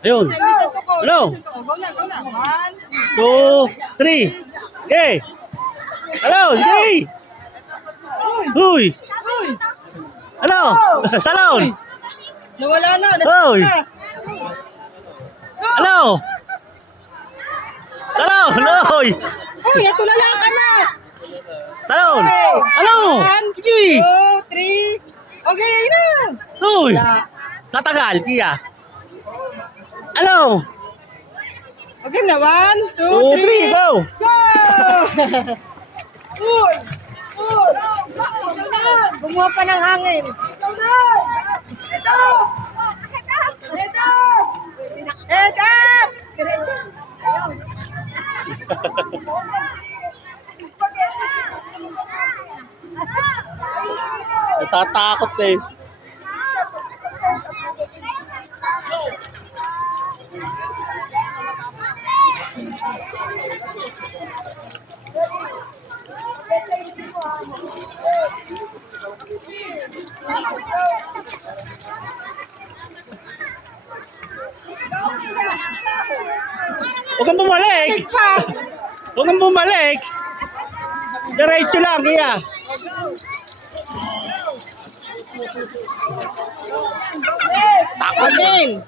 Ayun. Hello. Two, three. Okay. Hello, sige. Uy. Hello. Salon. Nawala na. Hoy. na. Hello. Hello. Uy. Uy, natulala ka na. Salon. Hello. One, Sige. two, three. Okay, na. Uy. Wala. Tatagal, Kia. Hello. Okay na. One, two, Two, three, three. go. Go! Uy! Uy! Gumawa pa ng hangin. Head up! Natatakot eh. Huwag kang bumalik. Huwag kang bumalik. Diretso lang. Takot din!